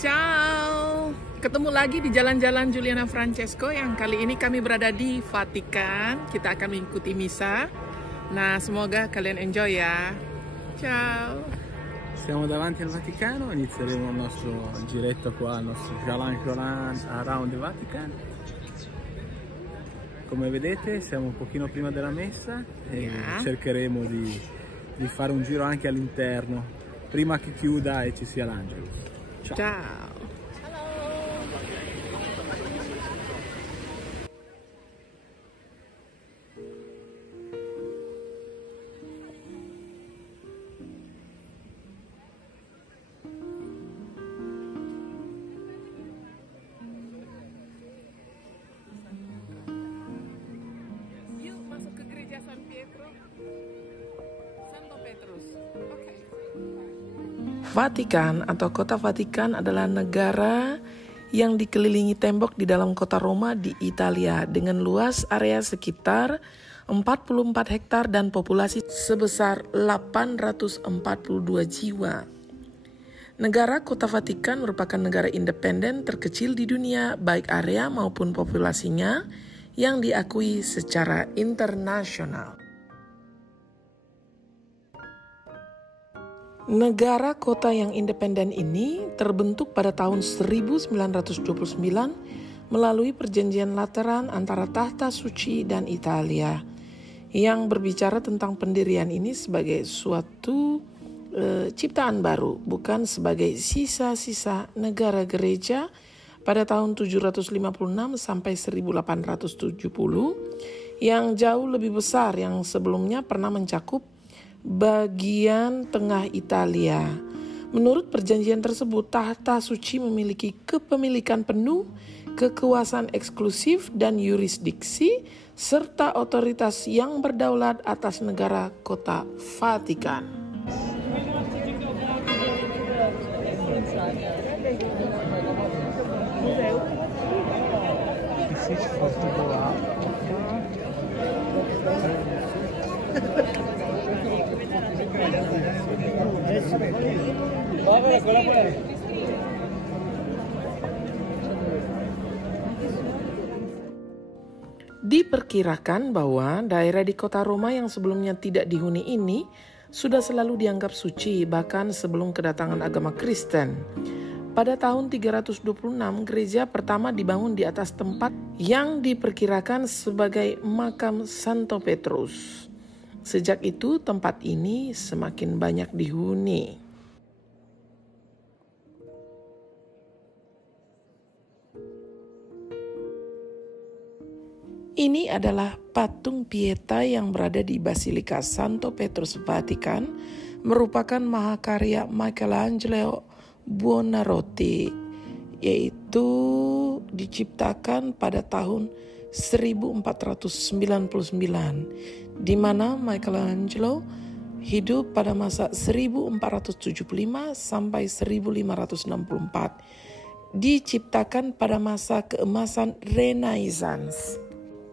Ciao, ketemu lagi di Jalan-Jalan Juliana Francesco yang kali ini kami berada di Vatikan. Kita akan mengikuti misa. Nah, semoga kalian enjoy ya. Ciao. Siamo davanti al Vaticano, inizieremo il nostro giretto qua, il nostro Jalan Around the Vatican. Come vedete siamo un pochino prima della messa e cercheremo di fare un giro anche all'interno prima che chiuda e ci sia l'Angelus. Ciao. Ciao. Yuk masuk ke gereja San Pietro, Santo Petrus. Oke. Vatikan atau kota Vatikan adalah negara yang dikelilingi tembok di dalam kota Roma di Italia dengan luas area sekitar 44 hektar dan populasi sebesar 842 jiwa. Negara Kota Vatikan merupakan negara independen terkecil di dunia baik area maupun populasinya yang diakui secara internasional. Negara kota yang independen ini terbentuk pada tahun 1929 melalui perjanjian Lateran antara Tahta Suci dan Italia yang berbicara tentang pendirian ini sebagai suatu ciptaan baru, bukan sebagai sisa-sisa negara gereja pada tahun 756 sampai 1870 yang jauh lebih besar yang sebelumnya pernah mencakup bagian tengah Italia. Menurut perjanjian tersebut, Tahta Suci memiliki kepemilikan penuh, kekuasaan eksklusif dan yurisdiksi, serta otoritas yang berdaulat atas negara kota Vatikan. Diperkirakan bahwa daerah di kota Roma yang sebelumnya tidak dihuni ini sudah selalu dianggap suci bahkan sebelum kedatangan agama Kristen. Pada tahun 326, gereja pertama dibangun di atas tempat yang diperkirakan sebagai makam Santo Petrus. Sejak itu tempat ini semakin banyak dihuni. Ini adalah patung Pieta yang berada di Basilika Santo Petrus Vatikan, merupakan mahakarya Michelangelo Buonarroti, yaitu diciptakan pada tahun 1499, di mana Michelangelo hidup pada masa 1475 sampai 1564, diciptakan pada masa keemasan Renaissance.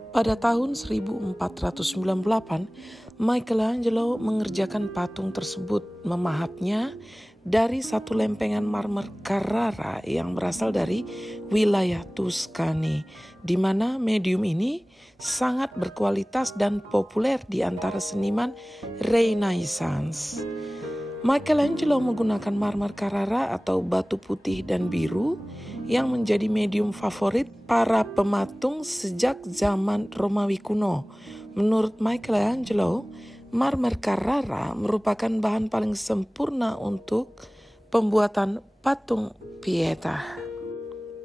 Pada tahun 1498, Michelangelo mengerjakan patung tersebut, memahatnya dari satu lempengan marmer Carrara yang berasal dari wilayah Tuscany, di mana medium ini sangat berkualitas dan populer di antara seniman Renaissance. Michelangelo menggunakan marmer Carrara atau batu putih dan biru yang menjadi medium favorit para pematung sejak zaman Romawi kuno. Menurut Michelangelo, marmer Carrara merupakan bahan paling sempurna untuk pembuatan patung Pieta.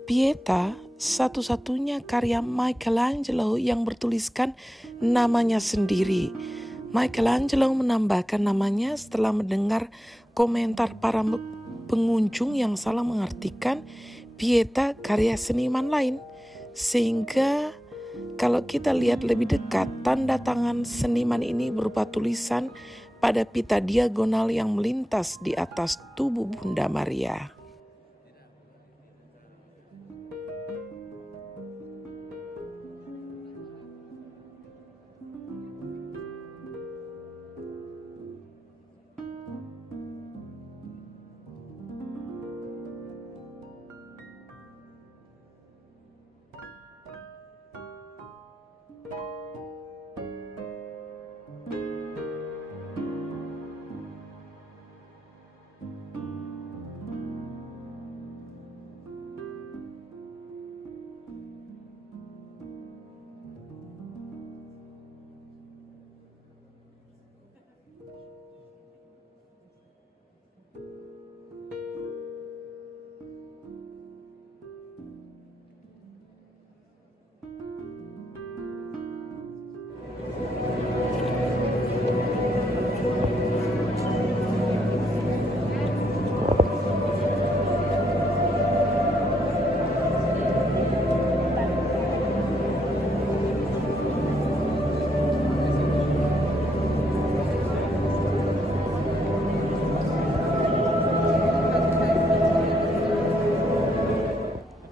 Pieta satu-satunya karya Michelangelo yang bertuliskan namanya sendiri. Michelangelo menambahkan namanya setelah mendengar komentar para pengunjung yang salah mengartikan Pieta karya seniman lain, sehingga kalau kita lihat lebih dekat, tanda tangan seniman ini berupa tulisan pada pita diagonal yang melintas di atas tubuh Bunda Maria.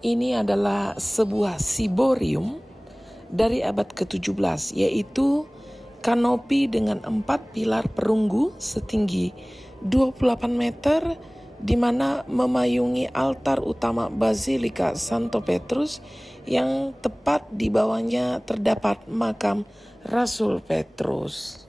Ini adalah sebuah ciborium dari abad ke-17, yaitu kanopi dengan 4 pilar perunggu setinggi 28 meter di mana memayungi altar utama Basilika Santo Petrus yang tepat di bawahnya terdapat makam Rasul Petrus.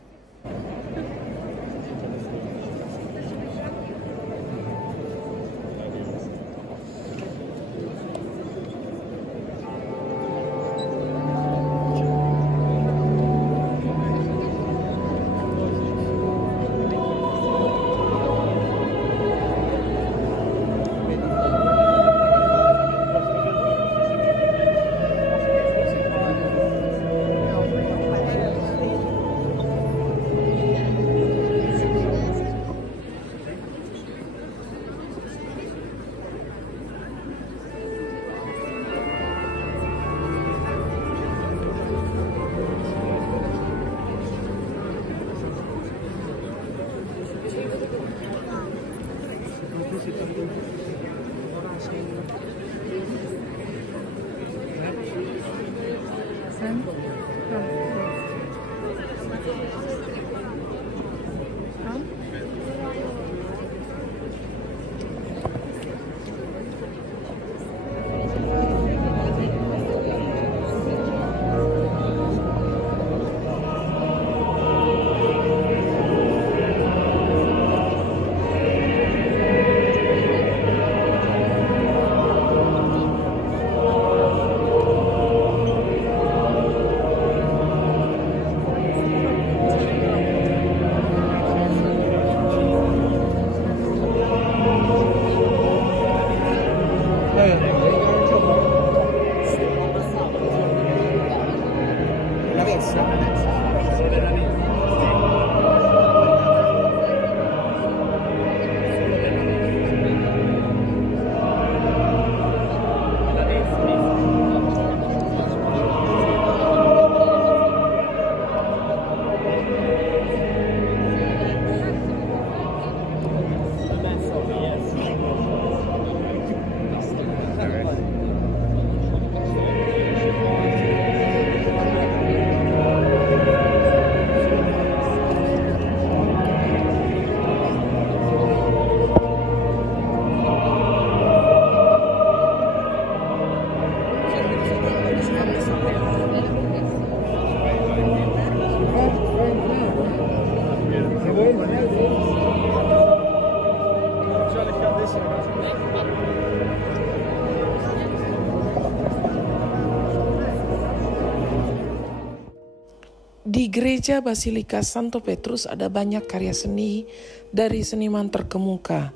Di gereja Basilika Santo Petrus ada banyak karya seni dari seniman terkemuka,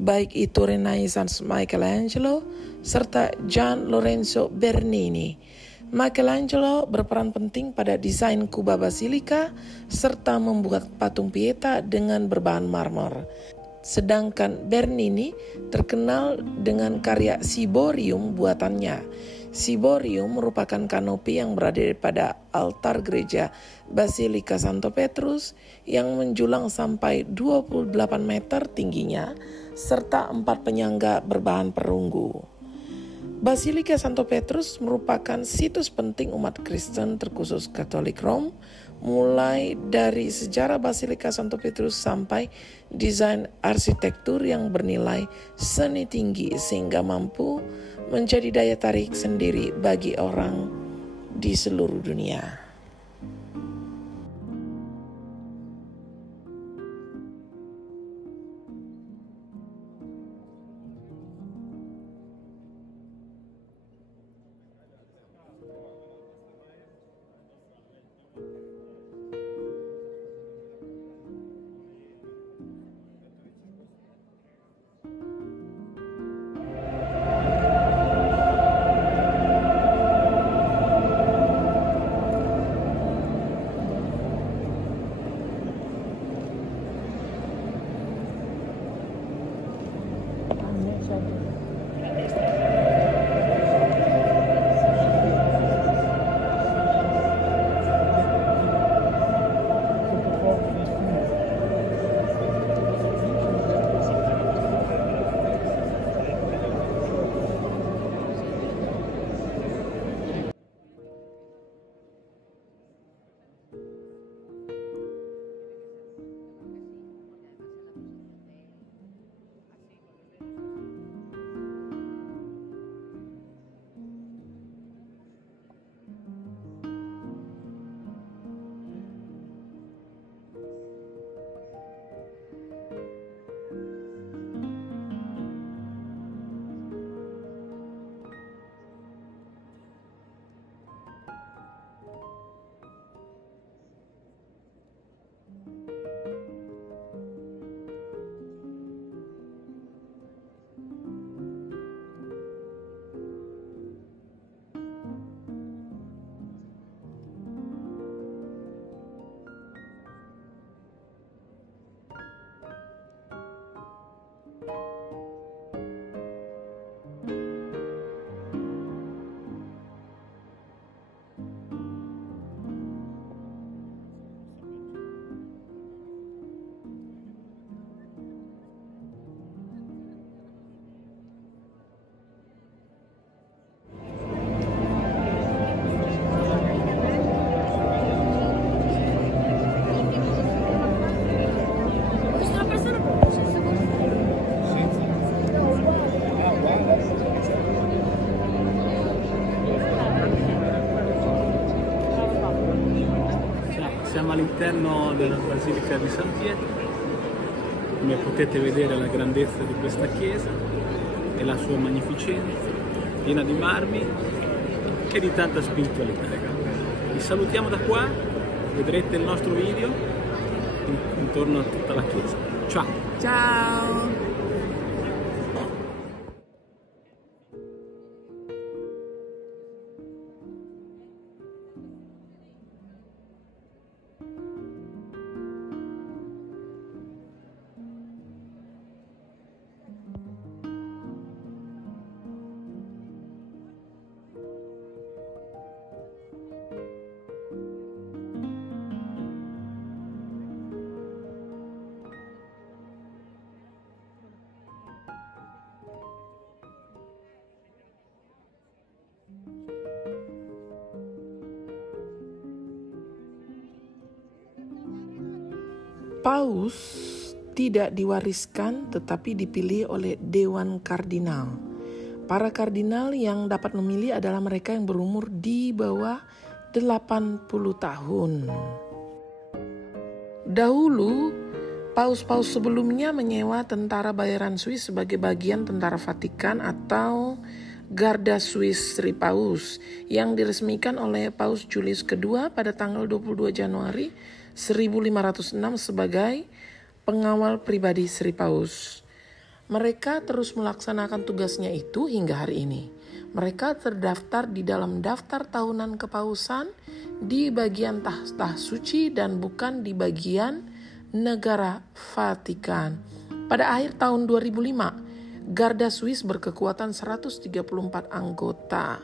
baik itu Renaissance Michelangelo serta Gian Lorenzo Bernini. Michelangelo berperan penting pada desain kubah Basilika serta membuat patung Pieta dengan berbahan marmer. Sedangkan Bernini terkenal dengan karya ciborium buatannya. Ciborium merupakan kanopi yang berada pada altar gereja Basilika Santo Petrus yang menjulang sampai 28 meter tingginya serta 4 penyangga berbahan perunggu. Basilika Santo Petrus merupakan situs penting umat Kristen terkhusus Katolik Rom, mulai dari sejarah Basilika Santo Petrus sampai desain arsitektur yang bernilai seni tinggi sehingga mampu menjadi daya tarik sendiri bagi orang di seluruh dunia. Siamo all'interno della Basilica di San Pietro. Come potete vedere la grandezza di questa chiesa e la sua magnificenza, piena di marmi e di tanta spiritualità. Vi salutiamo da qua, vedrete il nostro video intorno a tutta la chiesa. Ciao! Ciao! Paus tidak diwariskan tetapi dipilih oleh Dewan Kardinal. Para kardinal yang dapat memilih adalah mereka yang berumur di bawah 80 tahun. Dahulu, paus-paus sebelumnya menyewa tentara bayaran Swiss sebagai bagian tentara Vatikan atau Garda Swiss Sri Paus yang diresmikan oleh Paus Julius II pada tanggal 22 Januari 1506 sebagai pengawal pribadi Sri Paus. Mereka terus melaksanakan tugasnya itu hingga hari ini. Mereka terdaftar di dalam daftar tahunan kepausan di bagian tahta suci dan bukan di bagian negara Vatikan. Pada akhir tahun 2005, Garda Swiss berkekuatan 134 anggota.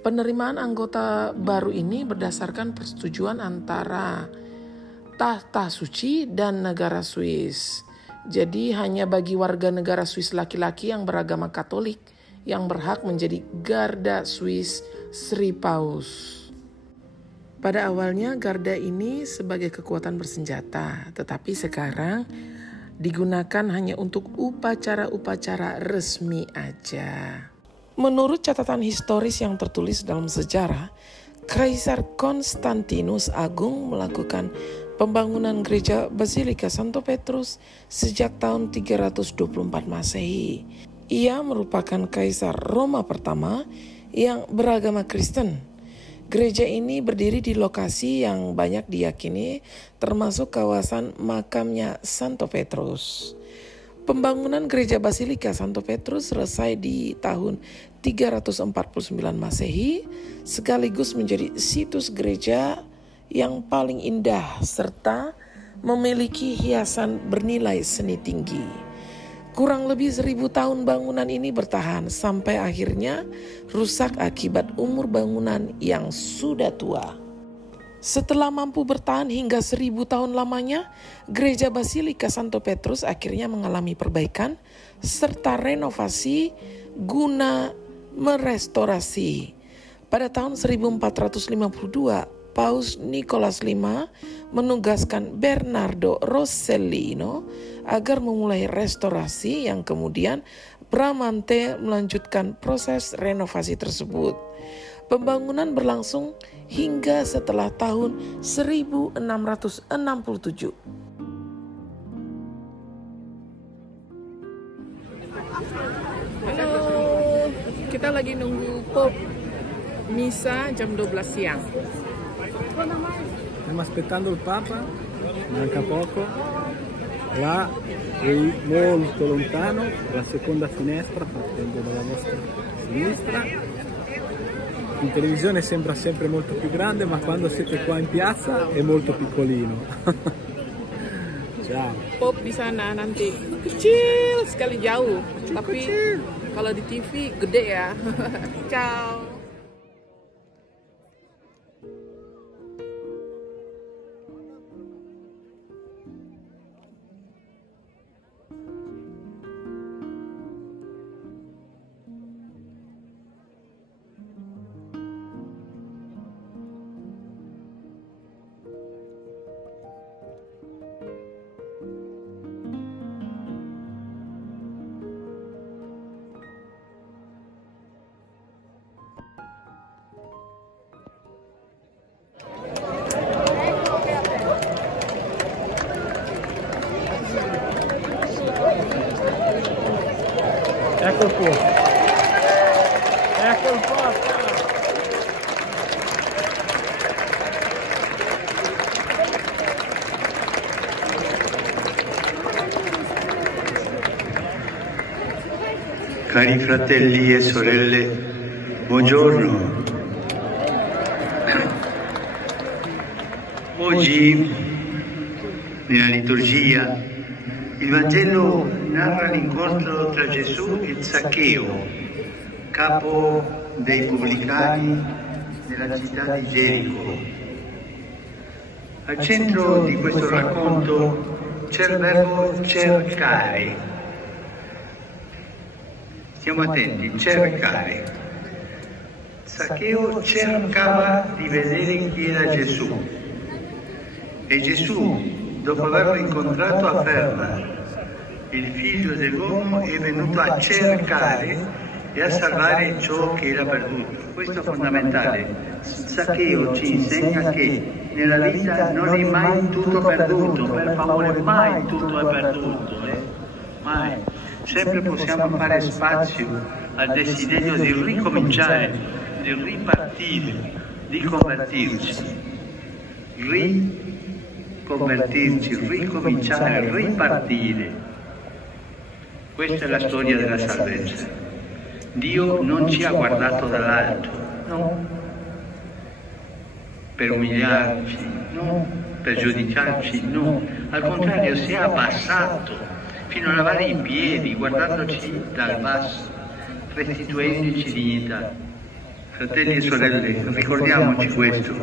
Penerimaan anggota baru ini berdasarkan persetujuan antara tahta suci dan negara Swiss. Jadi hanya bagi warga negara Swiss laki-laki yang beragama Katolik yang berhak menjadi Garda Swiss Sri Paus. Pada awalnya Garda ini sebagai kekuatan bersenjata, tetapi sekarang digunakan hanya untuk upacara-upacara resmi aja. Menurut catatan historis yang tertulis dalam sejarah, Kaisar Konstantinus Agung melakukan pembangunan gereja Basilika Santo Petrus sejak tahun 324 Masehi. Ia merupakan kaisar Roma pertama yang beragama Kristen. Gereja ini berdiri di lokasi yang banyak diyakini termasuk kawasan makamnya Santo Petrus. Pembangunan gereja Basilika Santo Petrus selesai di tahun 349 Masehi sekaligus menjadi situs gereja yang paling indah serta memiliki hiasan bernilai seni tinggi. Kurang lebih 1000 tahun bangunan ini bertahan sampai akhirnya rusak akibat umur bangunan yang sudah tua. Setelah mampu bertahan hingga 1000 tahun lamanya, gereja Basilika Santo Petrus akhirnya mengalami perbaikan serta renovasi guna merestorasi. Pada tahun 1452, Paus Nicholas V menugaskan Bernardo Rossellino agar memulai restorasi yang kemudian Bramante melanjutkan proses renovasi tersebut. Pembangunan berlangsung hingga setelah tahun 1667. Halo, kita lagi nunggu Pop Misa jam 12 siang. Stiamo aspettando il Papa, manca poco. Là e molto lontano, la seconda finestra partendo dalla vostra sinistra. In televisione sembra sempre molto più grande, ma quando siete qua in piazza è molto piccolino. Ciao. Pop di sana nanti kecil sekali jauh, tapi kalau di TV gede ya. Ciao. Cari fratelli e sorelle, buongiorno. Oggi, nella liturgia, il Vangelo narra l'incontro tra Gesù e Zaccheo, capo dei pubblicani nella città di Gerico. Al centro di questo racconto c'è il verbo cercare. Stiamo attenti, cercare. Zaccheo cercava di vedere chi era Gesù e Gesù, dopo averlo incontrato, afferma: il figlio dell'uomo è venuto a cercare e a salvare ciò che era perduto. Questo è fondamentale. Zaccheo ci insegna che nella vita non è mai tutto perduto, per favore, mai tutto è perduto, mai. Sempre possiamo fare spazio al desiderio di ricominciare, di ripartire, di convertirci. Riconvertirci, ricominciare, ripartire. Questa è la storia della salvezza. Dio non ci ha guardato dall'alto, no, per umiliarci, no, per giudicarci, no. Al contrario, si è abbassato fino a lavare i piedi, guardandoci dal basso, restituendoci dignità. Fratelli e sorelle, ricordiamoci questo: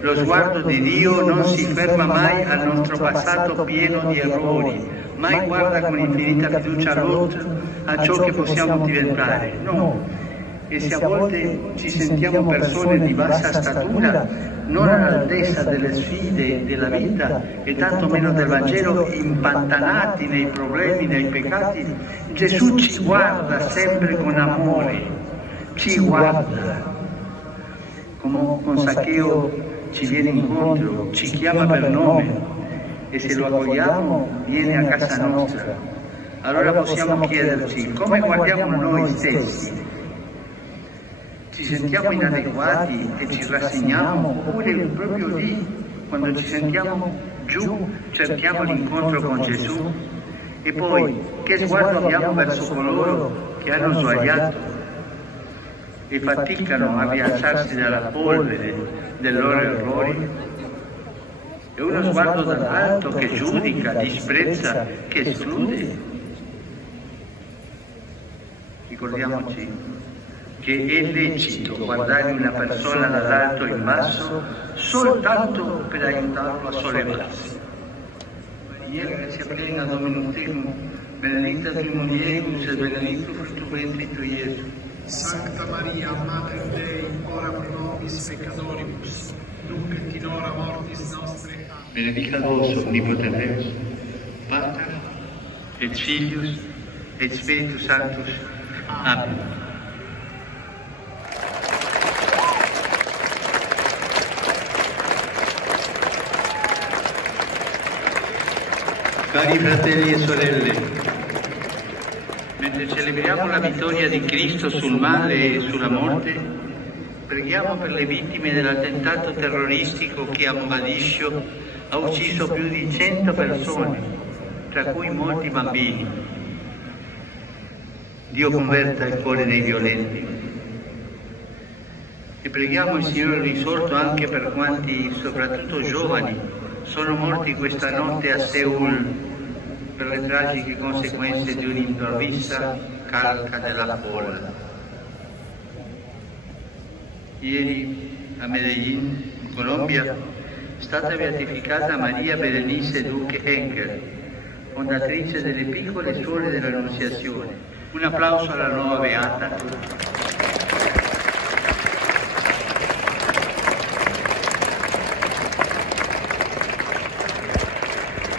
lo sguardo di Dio non si ferma mai al nostro passato pieno di errori, mai guarda con infinita fiducia all'oltre a ciò che possiamo diventare, no. E se a volte ci sentiamo persone di bassa statura, non all'altezza delle sfide della vita e tanto meno del Vangelo, impantanati nei problemi, nei peccati, Gesù ci guarda sempre con amore, ci guarda. Come con Zaccheo ci viene incontro, ci chiama per nome e se lo accogliamo viene a casa nostra. Allora possiamo chiederci: come guardiamo noi stessi? Ci sentiamo inadeguati e ci rassegniamo, oppure proprio lì, quando ci sentiamo giù, cerchiamo l'incontro con Gesù? E poi, che sguardo abbiamo verso coloro che hanno sbagliato e faticano a rialzarsi dalla polvere dei loro errori? È uno sguardo dall'alto che giudica, disprezza, che esclude? Ricordiamoci che è lecito guardare una persona dall'alto in basso soltanto per aiutarlo a sollevarsi. Maria, grazia plena, Dominus tecum, benedicta tu in mulieribus et benedictus fructus ventris tui, Iesus. Sancta Maria, Mater Dei, ora pro nobis peccatoribus, nunc et in hora mortis nostre. Amen. Benedicat vos omnipotens Deus, Pater et Filius et Spiritus Sanctus. Amen. Cari fratelli e sorelle, mentre celebriamo la vittoria di Cristo sul male e sulla morte, preghiamo per le vittime dell'attentato terroristico che a Mogadiscio ha ucciso più di 100 persone, tra cui molti bambini. Dio converta il cuore dei violenti. E preghiamo il Signore risorto anche per quanti, soprattutto giovani, sono morti questa notte a Seul per le tragiche conseguenze di un'improvvisa calca della folla. Ieri a Medellín, in Colombia, è stata beatificata Maria Berenice Duque Henker, fondatrice delle piccole suore dell'Annunziazione. Un applauso alla nuova beata.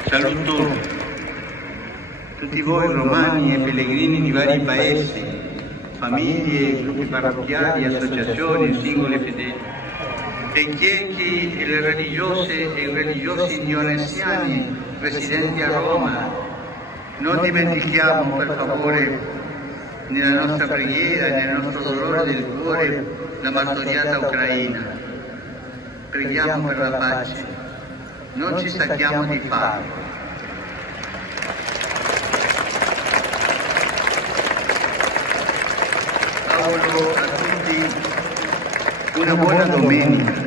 Saluto tutti voi romani e pellegrini di vari paesi, famiglie, gruppi parrocchiali, associazioni, singoli fedeli, e chieti e le religiose e i religiosi dionesiani residenti a Roma. Non dimentichiamo, per favore, nella nostra preghiera e nel nostro dolore dolore del cuore la martoriata Ucraina. Preghiamo per la pace, non ci stanchiamo di farlo. Auguro a tutti una buona domenica.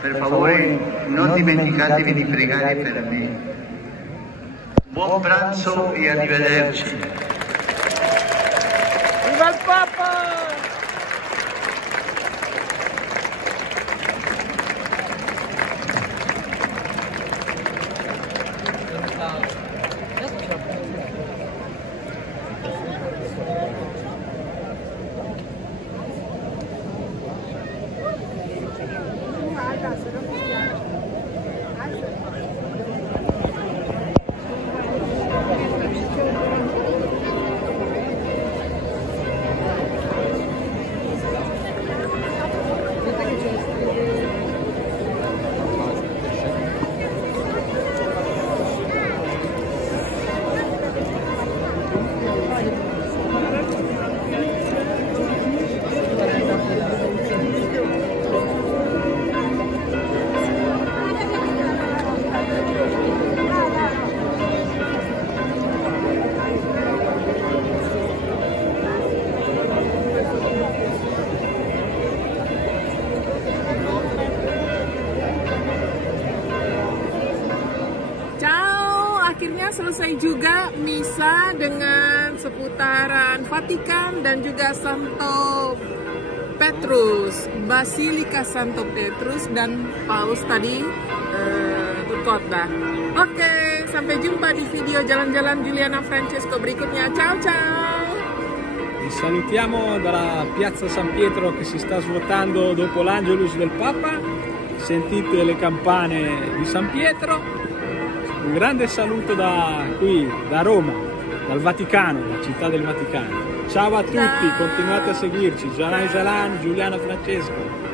Per favore non dimenticatevi di pregare per me. Buon pranzo e arrivederci. Viva il Papa! Akhirnya selesai juga misa dengan seputaran Vatikan dan juga Santo Petrus, Basilika Santo Petrus, dan Paus tadi berkhotbah. Oke, sampai jumpa di video jalan-jalan Giuliana Francesco berikutnya. Ciao ciao! Vi salutiamo dalla piazza San Pietro che si sta svuotando dopo l'Angelus del Papa. Sentite le campane di San Pietro. Un grande saluto da qui, da Roma, dal Vaticano, la città del Vaticano. Ciao a tutti, continuate a seguirci. Giuliana Francesco.